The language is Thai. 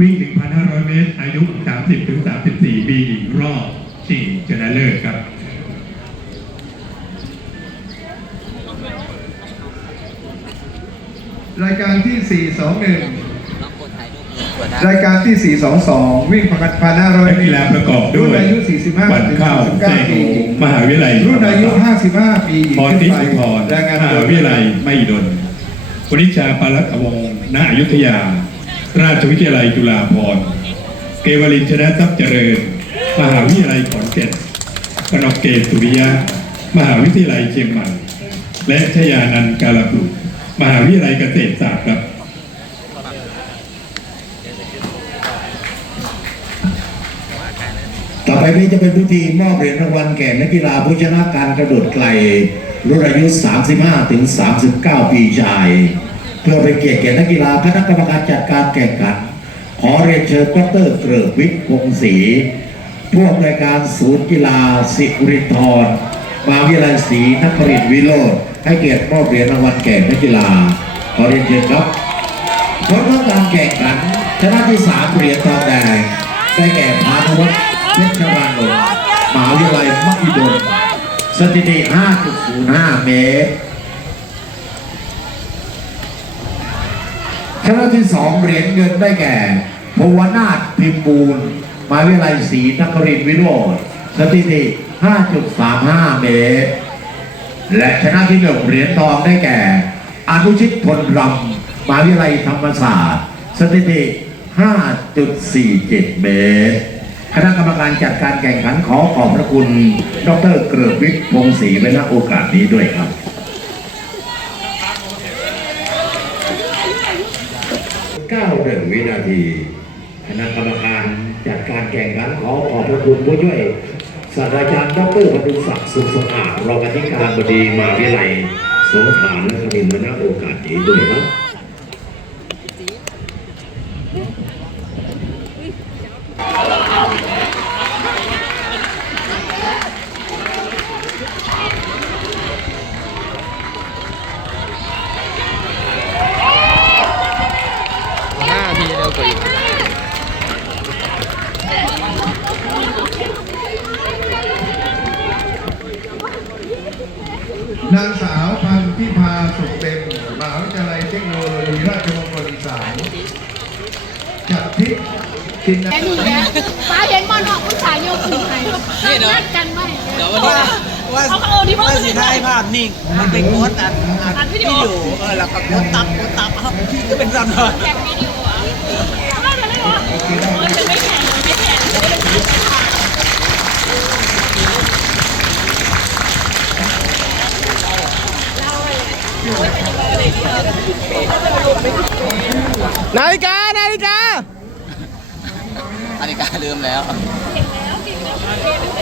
วิ่ง 1,500 เมตร อายุ 30ถึง34 ปีหญิงรอบชิงชนะเลิศครับ รายการที่ 421ลองกดถ่ายรูปกดได้รายการที่ 422 วิ่งพันห้าร้อยนักกีฬาประกอบด้รุ่วนยอายุ 45วันถึงเข้าเซ39โกปีมหาวิทยาลัยรุ่นอายุ 55 ปีหญิงพรขึ้ทินพไปย์พรรายงานมหาวิทยาลัยไม่ดลวณิชาปารัตวงศ์ณอยุธยา ราชวิทยาลัยจุฬาภรณ์เกวลินชนะทรัพย์เจริญ มหาวิทยาลัยขอนแก่นกนกเกตสุริยะ มหาวิทยาลัยเชียงใหม่ และชยานันกาลปลุมหาวิทยาลัยเกษตรศาสตร์ครับต่อไปนี้จะเป็นพิธีมอบเหรียญรางวัลแก่นักกีฬาผู้ชนะการกระโดดไกลรุ่นอายุ 35 ถึง 39 ปีชาย เพื่อเป็นเกียรติแก่นักกีฬาคณะกรรมการจัดการแข่งขัน ขอเรียนเชิญดรเกริกวิทย์วงศรีผู้อำนวยการศูนย์กีฬาสิรินทรมาวิทยาลัยศรีนครินวิโรธให้เกียรติมอบเหรียญรางวัลแก่นักกีฬา ขอเรียนเชิญครับผลของการแข่งขันชนะที่สามเหรียญทองแดงได้แก่พานุวัฒน์เพชรรานนท์มหาวิทยาลัยมหิดลสถิติ 5.05 เมตร ชนะที่สองเหรียญเงินได้แก่ภวนาถพิมพ์บูลมาวิทยาลัยศรีนครินทร์วิโรธสถิติ 5.35 เมตร และชนะที่หนึ่งเหรียญทองได้แก่ อนุชิตพลรำมาวิทยาลัยธรรมศาสตร์ สถิติ 5.47 เมตร คณะกรรมการจัดการแข่งขันขอขอบพระคุณ ดร เกริกวิทย์พงศรีไว้ณโอกาสนี้ด้วยครับ 91 วินาทีคณะกรรมการจัดการแข่งขันขอขอบพระคุณผู้ช่วยศาสตราจารย์ดรบดุลศักดิ์สุขสะอาดรองอธิการบดีมหาวิทยาลัยสงขลานครินทร์ณโอกาสนี้ด้วยครับ ห้าทีเร็วกว่าอีก นางสาวพันธิพาสุขเต็มมหาวิทยาลัยเทคโนโลยีราชมงคลอีสานจัดทิพย์ชินนะแค่นี้แหละฟ้าเห็นบอลออกผู้ชายโยกขึ้นไปนัดกันไหมเดี๋ยววันนี้ว่าเขาเอาที่พ่อว่าจะสิได้ถ่ายภาพนิ่งมันเป็นโค้ดอัดอัดอัดวิวิดีดีโอโอเออแล้วก็โค้ดตับโค้ดตับอ้าวพี่ก็เป็นรันเลยแข่งวิดีโออะไม่ได้เลยเหรอเออจะไม่แข่งเลยไม่แข่ง นาฬิกา นาฬิกาอันนี้การลืมแล้ว เก่งแล้ว เก่งแล้ว